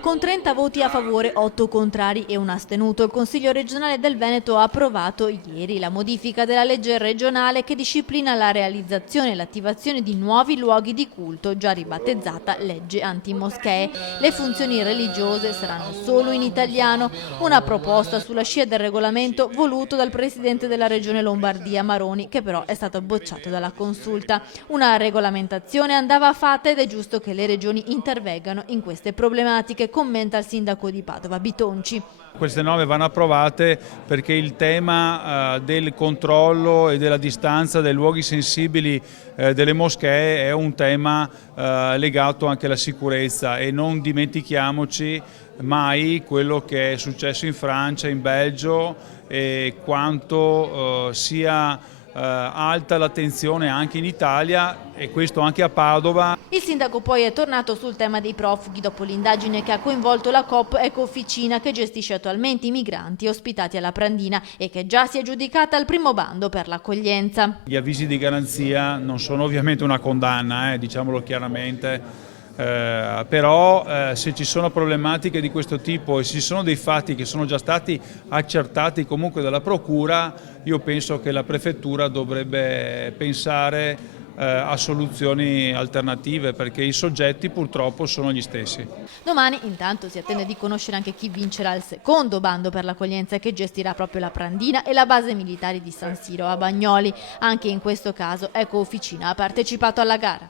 Con 30 voti a favore, 8 contrari e un astenuto, il Consiglio regionale del Veneto ha approvato ieri la modifica della legge regionale che disciplina la realizzazione e l'attivazione di nuovi luoghi di culto, già ribattezzata legge antimoschee. Le funzioni religiose saranno solo in italiano, una proposta sulla scia del regolamento voluto dal presidente della regione Lombardia Maroni, che però è stato bocciato dalla consulta. Una regolamentazione andava fatta ed è giusto che le regioni intervengano in queste problematiche, commenta il sindaco di Padova Bitonci. Queste norme vanno approvate perché il tema del controllo e della distanza dai luoghi sensibili delle moschee è un tema legato anche alla sicurezza, e non dimentichiamoci mai quello che è successo in Francia, in Belgio, e quanto sia alta l'attenzione anche in Italia, e questo anche a Padova. Il sindaco poi è tornato sul tema dei profughi dopo l'indagine che ha coinvolto la Coop Ecofficina, che gestisce attualmente i migranti ospitati alla Prandina e che già si è giudicata al primo bando per l'accoglienza. Gli avvisi di garanzia non sono ovviamente una condanna, diciamolo chiaramente. Però se ci sono problematiche di questo tipo e se ci sono dei fatti che sono già stati accertati comunque dalla Procura, io penso che la Prefettura dovrebbe pensare a soluzioni alternative, perché i soggetti purtroppo sono gli stessi. Domani intanto si attende di conoscere anche chi vincerà il secondo bando per l'accoglienza, che gestirà proprio la Prandina e la base militare di San Siro a Bagnoli. Anche in questo caso Ecofficina ha partecipato alla gara.